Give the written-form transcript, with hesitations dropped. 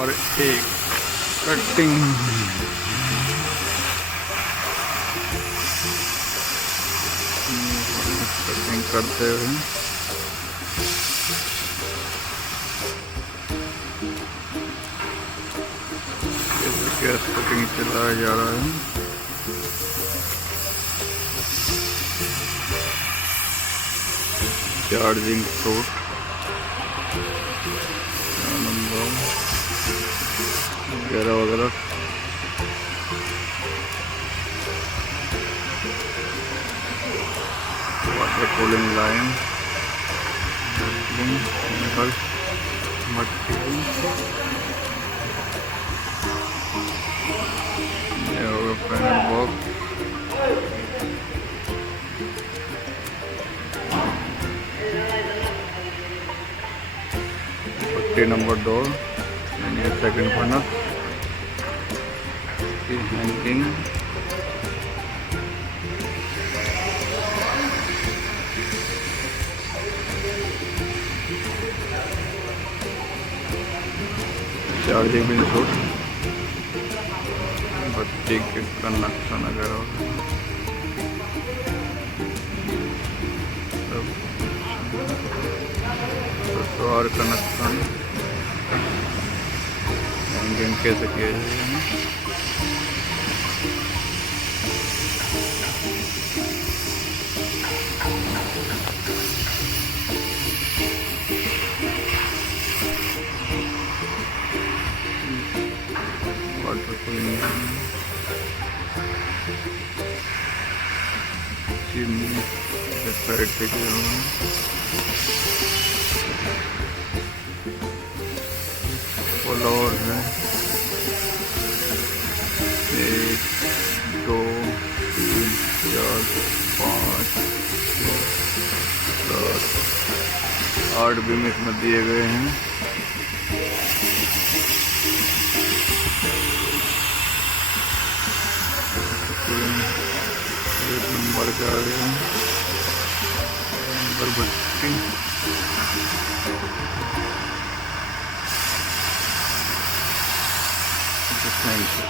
नंबर 1 cutting. Cutting करते हुए gas cutting चलाया जा रहा है। चार्जिंग फ्रूट नंबर वगैरह वगैरह। Water cooling line, chemical, material, ये होगा पैनल बॉक्स। पट्टी नंबर 2 यानी सेकंड फर्नेस की हैंगिंग। चार्जिंग पिन सूट, बत्ती के कनेक्शन वगैरह और कनेक्शन हैंगिंग कैसे किया जाएगा। वाटर कूलिंग चिमनी साइड से किया हुआ है। फ्लोर है 1 2 3 4 5 6 7 8 बीम इसमें दिए गए हैं। एक नंबर का आ गया नंबर 32। Thank you.